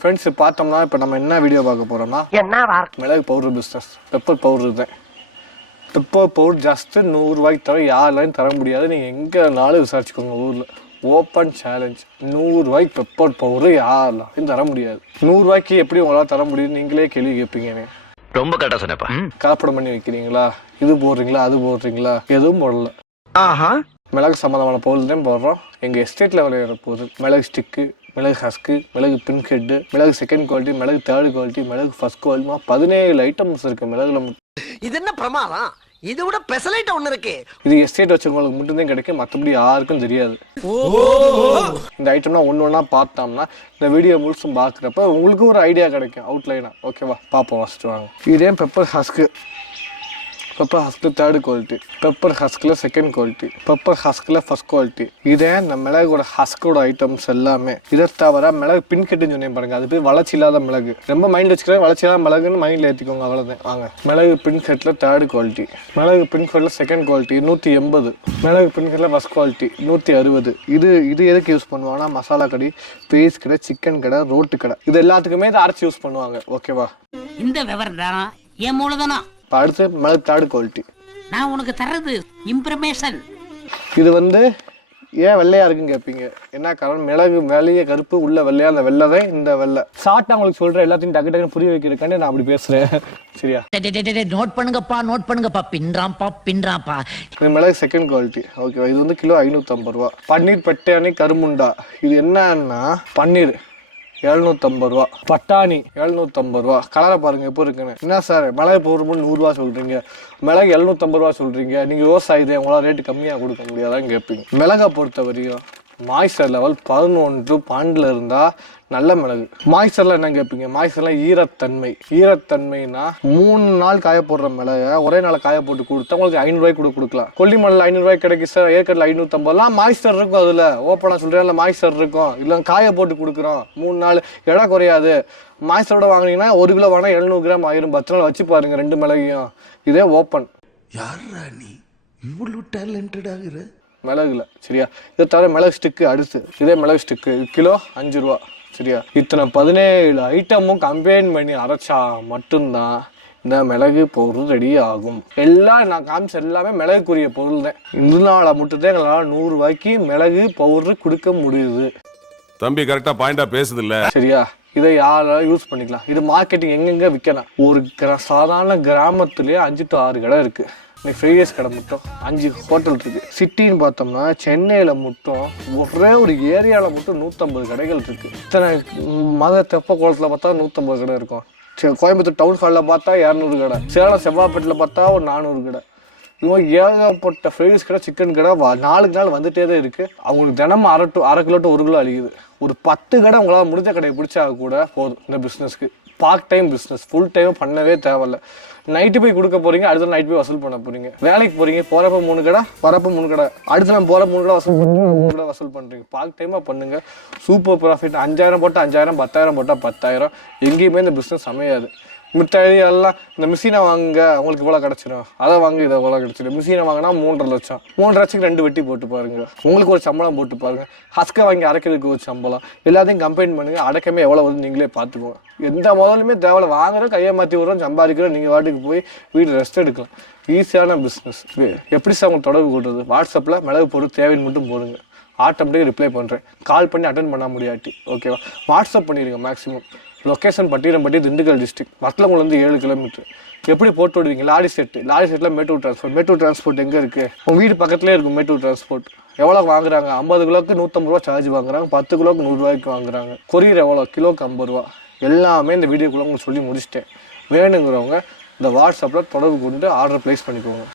Friends பார்த்தோம்னா இப்போ நம்ம என்ன வீடியோ பார்க்க போகிறோம்னா மிளகு பவுடர் பிஸ்னஸ். பெப்பர் பவுடர் தான். பெப்பர் பவுடர் ஜஸ்ட்டு 100 ரூபாய்க்கு தவிர யாருலையும் தர முடியாது. நீங்கள் எங்கேனாலும் விசாரிச்சுக்கோங்க. ஊரில் ஓப்பன் சேலஞ்ச். 100 ரூபாய்க்கு பெப்பர் பவுடர் யாருலையும் தர முடியாது. 100 ரூபாய்க்கு எப்படி உங்களால் தர முடியும் நீங்களே கேள்வி கேட்பீங்க. ரொம்ப கரெக்டாக சொன்னப்பா. கலப்படம் பண்ணி வைக்கிறீங்களா, இது போடுறீங்களா, அது போடுறீங்களா? எதுவும் போடல. மிளகு சம்மந்தமான பொருள் தான் போடுறோம். எங்கள் எஸ்டேட்டில் விளையாடுற பொருள் மிளகு ஸ்டிக்கு, மிளகு ஹஸ்க்கு, மிளகு பின் ஹெட்டு, மிளகு செகண்ட் குவாலிட்டி, மிளகு தேர்ட் குவாலிட்டி, மிளகு ஃபர்ஸ்ட் குவாலிட்டி, 17 ஐட்டம்ஸ் இருக்கு மிளகுல. இது என்ன பிரமாதம்? இது விட ஸ்பெஷலைட் ஒன்று இருக்கு. இது எஸ்டேட் வச்சவங்களுக்கு மட்டும்தான் கிடைக்கும், மற்றபடி யாருக்கும் தெரியாது. இந்த ஐட்டம்னா ஒன்று பார்த்தோம்னா இந்த வீடியோ முழுசும் பார்க்குறப்ப உங்களுக்கு ஒரு ஐடியா கிடைக்கும் அவுட்லைனா. ஓகேவா, பார்ப்போம். ஃபஸ்ட்டு வாங்க. இதே பெப்பர் ஹஸ்க்கு. பெப்பர் ஹஸ்கில் தேர்டு குவாலிட்டி, பெப்பர் ஹஸ்கில் செகண்ட் குவாலிட்டி, பெப்பர் ஹஸ்கில் ஃபர்ஸ்ட் குவாலிட்டி. இதே இந்த மிளகோட ஹஸ்கோட ஐட்டம்ஸ் எல்லாமே. இதை தவிர மிளகு பின் கெட்டுன்னு சொன்னேன் பாருங்க, அது பேர் வளர்ச்சி இல்லாத மிளகு. ரொம்ப மைண்ட் வச்சுக்கிறேன், வளர்ச்சி இல்லாத மிளகுன்னு மைண்டில் ஏற்றிக்கோங்க, அவ்வளோதான். வாங்க. மிளகு பின் கெட்டில் தேர்டு குவாலிட்டி, மிளகு பின் கெட்டில் செகண்ட் குவாலிட்டி 180, மிளகு பின் கெட்டில் ஃபர்ஸ்ட் குவாலிட்டி 160. இது எதுக்கு யூஸ் பண்ணுவாங்கன்னா மசாலா கடை, பீஸ் கடை, சிக்கன் கடை, ரோட்டு கடை, இது எல்லாத்துக்குமே இதை அரைச்சி யூஸ் பண்ணுவாங்க. ஓகேவா, இந்த விவரம் தானா என் மூலதானா. இப்போ அடுத்து மிளகு தேர்டு குவாலிட்டி. நான் உனக்கு தர்றது இன்ஃபர்மேஷன். இது ஏன் வெள்ளையா இருக்குன்னு கேட்பீங்க. என்ன காரணம்? மிளகு வெளியே கருப்பு, உள்ள வெள்ளையா. அந்த வெள்ளை தான் இந்த வெள்ளை. ஷார்ட்டா உங்களுக்கு சொல்றேன், எல்லாத்தையும் டக்கு டக்குன்னு புரிய வைக்கிறதுக்காண்டி நான் அப்படி பேசுறேன். சரியா? நோட் பண்ணுங்கப்பா. பின்றாப்பா. இது மிளகு செகண்ட் குவாலிட்டி. ஓகேவா, இது கிலோ 550 ரூபா. பன்னீர் பட்டாணி கருமுண்டா. இது என்னன்னா பன்னீர் 750 ரூபா, பட்டாணி 750 ரூபா. கலரை பாருங்க எப்போ இருக்குன்னு. என்ன சார் மிளகு பவுடர் 100 ரூபா சொல்றீங்க, மிளகு 750 ரூபா சொல்றீங்க, நீங்க விவசாயி உங்களால் ரேட்டு கம்மியாக கொடுக்க முடியாதான்னு கேட்பீங்க. மிளகா பொறுத்த வரையும் மாய்ஸ்சர் லெவல் 11 to 12 இருந்தா நல்ல மிளகு. மாய்ஸ்சர்ல என்ன கேட்பீங்க? மாய்ஸ்சர்ல ஈரத்தன்மைனா 3 நாள் காய போடுற மிளகை ஒரே நாள் காய போட்டு கொடுத்தா உங்களுக்கு 500 ரூபாய்க்கு கொடுக்கலாம். கொல்லிமலையில் 500 ரூபாய்க்கு கிடைக்கும் சார், ஏற்கனவே 550. மாய்ஸ்சர் இருக்கும். அதுல ஓப்பனா சொல்றேன், மாய்ஸ்சர் இருக்கும். இல்லை காய போட்டு கொடுக்குறோம், 3 நாள் எடை குறையாது. மாய்ஸ்சரோட வாங்கினீங்கன்னா 1 கிலோ வாங்கினா 700 கிராம் ஆயிரும். 10 நாள் வச்சு பாருங்க 2 மிளகையும். இதே ஓப்பன். யாரா நீ இவ்வளவு டேலண்டட் ஆகுற மிளகுல. சரியா? இதை தவிர மிளகு ஸ்டிக்கு. அடுத்து இதே மிளகு ஸ்டிக்கு கிலோ 5 ரூபா. சரியா? இத்தனை 17 ஐட்டமும் கம்பைன் பண்ணி அரைச்சா மட்டும்தான் இந்த மிளகு பவுடர் ரெடி ஆகும். எல்லாம் நான் காமிச்ச எல்லாமே மிளகுக்குரிய பொருள் தான். இதனால மட்டும்தான் எங்களால் 100 ரூபாய்க்கு மிளகு பவுடர் கொடுக்க முடியுது. தம்பி கரெக்டா பாயிண்டா பேசுது இல்ல? சரியா? இதை யாராலும் யூஸ் பண்ணிக்கலாம். இது மார்க்கெட்டிங் எங்கெங்க விற்கலாம். ஒரு சாதாரண கிராமத்துலேயே 5 to 6 கடை இருக்கு. ஃப்ரைடேஸ் கடை மட்டும் 5 ஹோட்டல் இருக்கு. சிட்டின்னு பார்த்தோம்னா சென்னையில் மட்டும் ஒரே ஒரு ஏரியாவில் மட்டும் 150 கடைகள் இருக்கு. இத்தனை தெப்ப குளத்தில் பார்த்தா 150 கடை இருக்கும். கோயம்புத்தூர் டவுன் ஹாலில் பார்த்தா 200 கடை. சேலம் செவ்வாப்பேட்டில் பார்த்தா ஒரு 400 கடை. இவங்க ஏகப்பட்ட ஃப்ரைடேஸ் கடை, சிக்கன் கடை 4 நாள் வந்துட்டே தான் இருக்கு. அவங்களுக்கு தினமும் அரை கிலோ to 1 கிலோ அழிக்குது. ஒரு 10 கடை உங்களால் முடிஞ்ச கடையை பிடிச்சா கூட போதும் இந்த பிஸ்னஸ்க்கு. Part time business, full time பண்ணவே தேவையில்ல. நைட்டு போய் கொடுக்க போறீங்க, அடுத்த நைட் போய் வசூல் பண்ண போறீங்க. வேலைக்கு போறீங்க, போறப்ப 3 கடை, வரப்ப 3 கடை, அடுத்த நான் போற 3 கடை வசூல் பண்ணுறீங்க, 3 கடை வசூல் பண்றீங்க. பார்ட் டைமா பண்ணுங்க, சூப்பர் ப்ராஃபிட். 5000 போட்டால் 5000, 10000 போட்டால் 10000. எங்கேயுமே இந்த பிஸ்னஸ் அமையாது. மிட்டாய் எல்லாம் இந்த மிஷினை வாங்க உங்களுக்கு இவ்வளோ கிடச்சிடும், அதை வாங்க இதை இவ்வளோ கிடச்சிடும். மிஷினை வாங்கினா 3.5 லட்சம். 3.5 லட்சத்துக்கு 2 வெட்டி போட்டு பாருங்க. உங்களுக்கு ஒரு சம்பளம் போட்டு பாருங்க. ஹஸ்கை வாங்கி அரைக்கிறதுக்கு ஒரு சம்பளம். எல்லாத்தையும் கம்பைன் பண்ணுங்க. அடக்கமே எவ்வளோ வந்து நீங்களே பார்த்துக்கோங்க. எந்த முதலுமே தேவை. வாங்குறோம், கையை மாற்றி விடுறோம், சம்பாதிக்கிறோம். நீங்கள் வாட்டுக்கு போய் வீடு ரெஸ்ட் எடுக்கலாம். ஈஸியான பிஸ்னஸ். எப்படி சார் உங்களுக்கு தொடர்பு கொள்வது? வாட்ஸ்அப்பில் மிளகு போட்டு தேவைன்னு மட்டும் போடுங்க, ஆட்டோமேட்டிக்காக ரிப்ளை பண்ணுறேன். கால் பண்ணி அட்டன் பண்ண முடியாட்டி ஓகேவா, வாட்ஸ்அப் பண்ணிடுங்க. Maximum location Pattinapatti, Dindigul district. Vathalankulam 7 kilometre. எப்படி போட்டு விடுவீங்க? லாரி செட்டில் மேட்டூர் டிரான்ஸ்போர்ட் எங்கே இருக்குது? உங்கள் வீடு பக்கத்துலேயே இருக்கும் மேட்டூர் டிரான்ஸ்போர்ட். எவ்வளோ வாங்குறாங்க? 50 கிலோக்கு 150 ரூபா சார்ஜ் வாங்குறாங்க. 10 கிலோக்கு 100 ரூபாய்க்கு வாங்குறாங்க. கொரியர் எவ்வளோ? கிலோக்கு 50 ரூபா. எல்லாமே இந்த வீடியோக்குள்ளே உங்களுக்கு சொல்லி முடிச்சிட்டேன். வேணுங்கிறவங்க இந்த வாட்ஸ்அப்பில் தொடர்பு கொண்டு ஆர்டர் ப்ளேஸ் பண்ணிக்கோங்க.